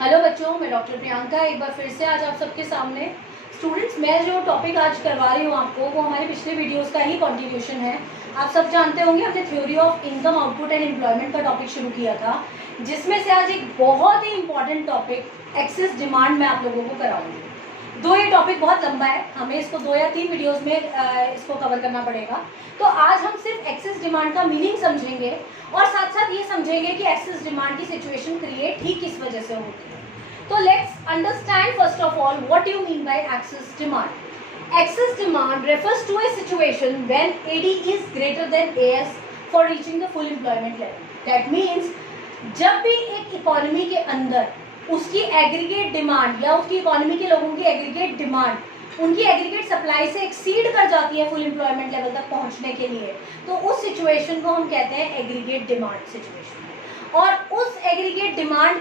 Hello बच्चों, मैं doctor Priyanka एक बार फिर से आज आप सबके सामने। स्टूडेंट्स, मैं जो टॉपिक आज करवा रही हूँ आपको वो हमारे पिछले वीडियोस का ही कंटिन्यूशन है। आप सब जानते होंगे हमने theory of income, output and employment का टॉपिक शुरू किया था, जिसमें से आज एक बहुत ही इंपॉर्टेंट टॉपिक एक्सेस डिमांड मैं आप लोगों को कराऊंगी। दो ये टॉपिक बहुत लंबा है, हमें इसको 2 या 3 वीडियोस में इसको कवर करना पड़ेगा। तो आज हम सिर्फ एक्सेस डिमांड का मीनिंग समझेंगे और साथ साथ ये समझेंगे कि एक्सेस डिमांड की सिचुएशन क्रिएट ही किस वजह से होती है। तो let's understand first of all what you mean by excess demand. Excess demand refers to a situation when AD is greater than AS for reaching the full employment level. That means जब भी एक economy के अंदर उसकी aggregate demand या उसकी economy के लोगों की एग्रीगेट डिमांड उनकी एग्रीगेट सप्लाई से एक्सीड कर जाती है फुल एम्प्लॉयमेंट लेवल तक पहुंचने के लिए, तो उस सिचुएशन को हम कहते हैं एग्रीगेट डिमांड सिचुएशन। और उस aggregate demand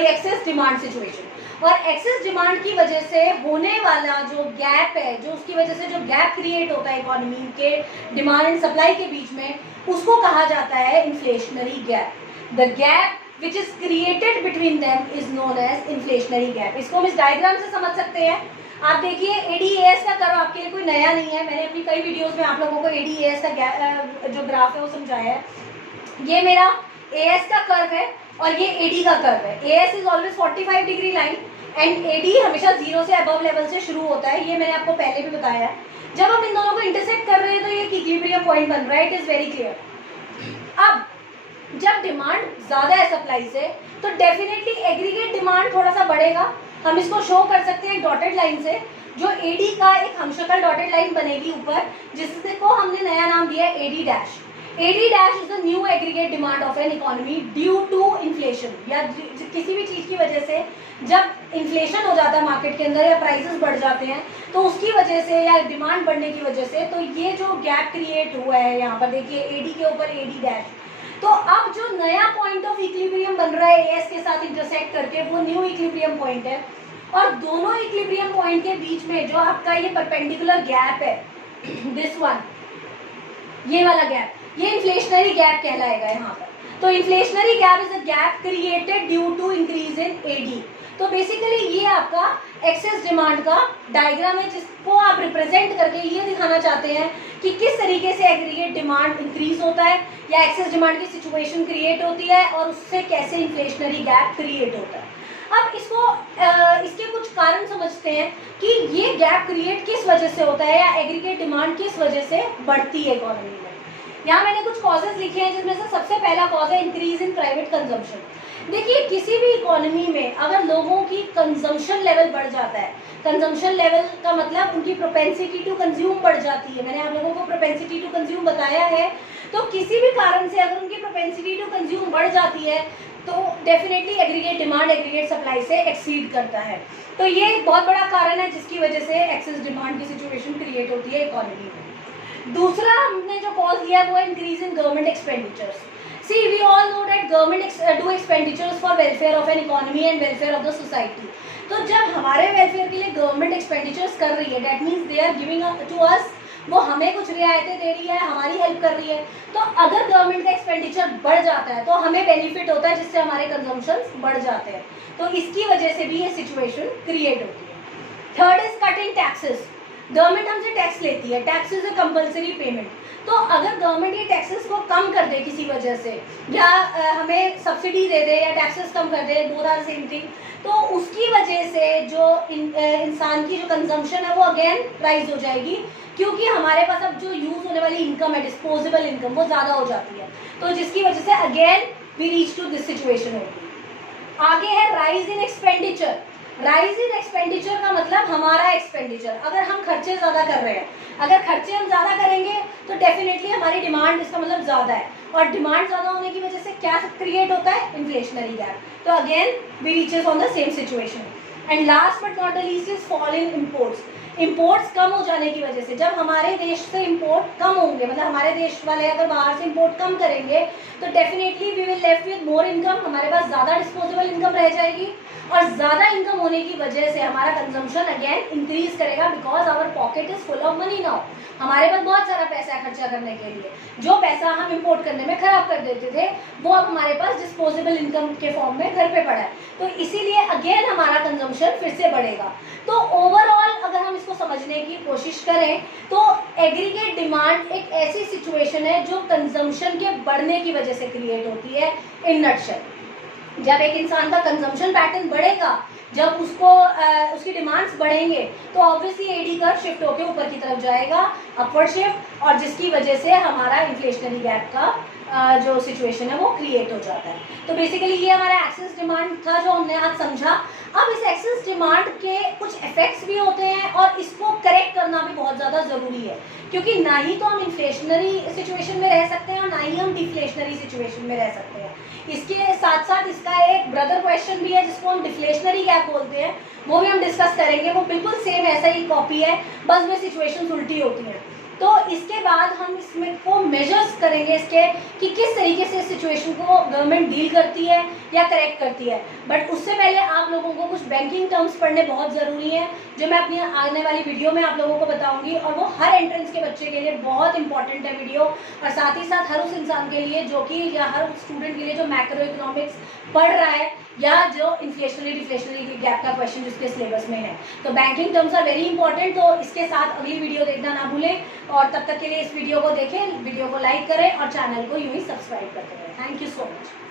excess demand situation और एक्सेस डिमांड की वजह से होने वाला जो गैप है, जो उसकी वजह से जो गैप क्रिएट होता है इकोनॉमी के डिमांड एंड सप्लाई के बीच में, उसको कहा जाता है inflationary gap. The gap which is created between them is known as inflationary gap। इसको हम इस डायग्राम से समझ सकते हैं। आप देखिए ADAS का कर्व आपके लिए कोई नया नहीं है, मैंने अपनी कई वीडियोस में आप लोगों को ADAS का जो ग्राफ है वो समझाया है। ये मेरा AS का कर्व है और ये AD का कर्व है। AS is always 45 degree line and AD हमेशा 0 से अबव लेवल से शुरू होता है, ये मैंने आपको पहले भी बताया है। जब हम इन दोनों को इंटरसेक्ट कर रहे हैं तो ये इक्विलिब्रियम पॉइंट बन रहा है, इट इज वेरी क्लियर। अब जब डिमांड ज्यादा है सप्लाई से तो डेफिनेटली एग्रीगेट डिमांड थोड़ा सा बढ़ेगा। हम इसको शो कर सकते हैं डॉटेड लाइन से, जो AD का एक हमशक्ल डॉटेड लाइन बनेगी ऊपर, जिसको हमने नया नाम दिया है AD dash. AD dash is the new aggregate demand of an economy due to inflation, या किसी भी चीज की वजह से जब इन्फ्लेशन हो जाता है मार्केट के अंदर या प्राइसेस बढ़ जाते हैं तो उसकी वजह से या डिमांड बढ़ने की वजह से, तो ये जो गैप क्रिएट हुआ है यहाँ पर देखिए AD के ऊपर AD डैश, तो अब जो नया पॉइंट ऑफ इक्विलिब्रियम बन रहा है AS के साथ इंटरसेक्ट करके, वो न्यू इक्विलिब्रियम पॉइंट है। और दोनों इक्विलिब्रियम पॉइंट के बीच में जो आपका ये परपेंडिकुलर गैप है, दिस वन, ये वाला गैप, ये इन्फ्लेशनरी गैप कहलाएगा यहाँ पर। तो inflationary gap is a gap created due to increase in AD। तो बेसिकली ये आपका एक्सेस डिमांड का डायग्राम है, जिसको आप रिप्रेजेंट करके ये दिखाना चाहते हैं कि किस तरीके से एग्रीगेट डिमांड इंक्रीज होता है या एक्सेस डिमांड की सिचुएशन क्रिएट होती है और उससे कैसे इन्फ्लेशनरी गैप क्रिएट होता है। अब इसके कुछ कारण समझते हैं कि ये गैप क्रिएट किस वजह से होता है या एग्रीगेट डिमांड किस वजह से बढ़ती है इकोनॉमी में। यहाँ मैंने कुछ कॉजेज लिखे हैं, जिसमें से सबसे पहला कॉज है इंक्रीज इन प्राइवेट कंजम्पशन। देखिए, किसी भी इकोनॉमी में अगर लोगों की कंजम्पशन लेवल बढ़ जाता है, कंजम्पशन लेवल का मतलब उनकी प्रोपेंसिटी टू कंज्यूम बढ़ जाती है, मैंने आप लोगों को प्रोपेंसिटी टू कंज्यूम बताया है। तो किसी भी कारण से अगर उनकी प्रोपेंसिटी टू कंज्यूम बढ़ जाती है तो definitely aggregate demand aggregate supply से एक्सीड करता है। तो ये एक बहुत बड़ा कारण है जिसकी वजह से एक्सेस डिमांड की सिचुएशन क्रिएट होती है इकोनॉमी में। दूसरा हमने जो कॉज लिया वो है increase in government expenditures. See, we all know that government do expenditures for welfare of an economy and welfare of the society. तो जब हमारे वेलफेयर के लिए गवर्नमेंट एक्सपेंडिचर्स कर रही है, that means they are giving to us, वो हमें कुछ रियायतें दे रही है, हमारी हेल्प कर रही है। तो अगर गवर्नमेंट का एक्सपेंडिचर बढ़ जाता है तो हमें बेनिफिट होता है, जिससे हमारे कंजम्पशंस बढ़ जाते हैं। तो इसकी वजह से भी ये सिचुएशन क्रिएट होती है। Third is cutting taxes. Government हमसे टैक्स लेती है, tax is a compulsory payment. तो अगर गवर्नमेंट ये टैक्सेस को कम कर दे किसी वजह से, या हमें सब्सिडी दे दे या टैक्सेस कम कर दे, बोथ आर सेम थिंग, तो उसकी वजह से जो इंसान की जो कंजम्पशन है वो अगेन राइज हो जाएगी, क्योंकि हमारे पास अब जो यूज होने वाली इनकम है, डिस्पोजेबल इनकम, वो ज़्यादा हो जाती है। तो जिसकी वजह से again we reach to this situation होगी। आगे है rise in expenditure. Rise in expenditure का मतलब हमारा एक्सपेंडिचर, अगर हम खर्चे ज़्यादा कर रहे हैं, अगर खर्चे हम ज़्यादा करेंगे तो डेफिनेटली हमारी डिमांड, इसका मतलब ज़्यादा है, और डिमांड ज़्यादा होने की वजह से क्या क्रिएट होता है, इन्फ्लेशनरी गैप। तो again we reaches on the same situation. And last but not the least is fall in imports. Imports कम हो जाने की वजह से, जब हमारे देश से इम्पोर्ट कम होंगे, मतलब हमारे देश वाले अगर बाहर से इम्पोर्ट कम करेंगे तो definitely we will left with more income, हमारे पास ज़्यादा डिस्पोजेबल इनकम रह जाएगी, और ज़्यादा इनकम होने की वजह से हमारा कंजम्पशन अगेन इंक्रीज करेगा, because our pocket is full of money now. हमारे पास बहुत सारा पैसा है खर्चा करने के लिए, जो पैसा हम इम्पोर्ट करने में खराब कर देते थे वो अब हमारे पास डिस्पोजेबल इनकम के फॉर्म में घर पे पड़ा है। तो इसीलिए अगेन हमारा कंजम्पशन फिर से बढ़ेगा। तो ओवरऑल अगर हम इसको समझने की कोशिश करें तो एग्रीगेट डिमांड एक ऐसी सिचुएशन है जो कंजम्पशन के बढ़ने की वजह से क्रिएट होती है इन नटशेल। जब एक इंसान का कंजम्पशन पैटर्न बढ़ेगा, जब उसको उसकी डिमांड्स बढ़ेंगे तो ऑब्वियसली एडी कर्व शिफ्ट होकर ऊपर की तरफ जाएगा, अपवर्ड शिफ्ट, और जिसकी वजह से हमारा इन्फ्लेशनरी गैप का जो सिचुएशन है वो क्रिएट हो जाता है। तो बेसिकली ये हमारा एक्सेस डिमांड था जो हमने आज समझा। अब इस एक्सेस डिमांड के कुछ इफेक्ट्स भी होते हैं और इसको करेक्ट करना भी बहुत ज़्यादा ज़रूरी है, क्योंकि ना ही तो हम इन्फ्लेशनरी सिचुएशन में रह सकते हैं और ना ही हम डिफ्लेशनरी सिचुएशन में रह सकते हैं। इसके साथ साथ इसका एक ब्रदर क्वेश्चन भी है जिसको हम डिफ्लेशनरी गैप बोलते हैं, वो भी हम डिस्कस करेंगे। वो बिल्कुल सेम ऐसा ही कॉपी है, बस में सिचुएशन उल्टी होती हैं। तो इसके बाद हम इसमें को मेजर्स करेंगे इसके कि किस तरीके से इस सिचुएशन को गवर्नमेंट डील करती है या करेक्ट करती है। बट उससे पहले आप लोगों को कुछ बैंकिंग टर्म्स पढ़ने बहुत ज़रूरी हैं जो मैं अपनी आने वाली वीडियो में आप लोगों को बताऊंगी, और वो हर एंट्रेंस के बच्चे के लिए बहुत इंपॉर्टेंट है वीडियो, और साथ ही साथ हर उस इंसान के लिए जो कि या हर उस स्टूडेंट के लिए जो मैक्रो इकोनॉमिक्स पढ़ रहा है या जो इन्फ्लेशनरी डिफ्लेशनरी गैप का क्वेश्चन जिसके सिलेबस में है। तो banking terms are very important. तो इसके साथ अगली वीडियो देखना ना भूलें, और तब तक के लिए इस वीडियो को देखें, वीडियो को लाइक करें और चैनल को यूं ही सब्सक्राइब करते रहें। Thank you so much.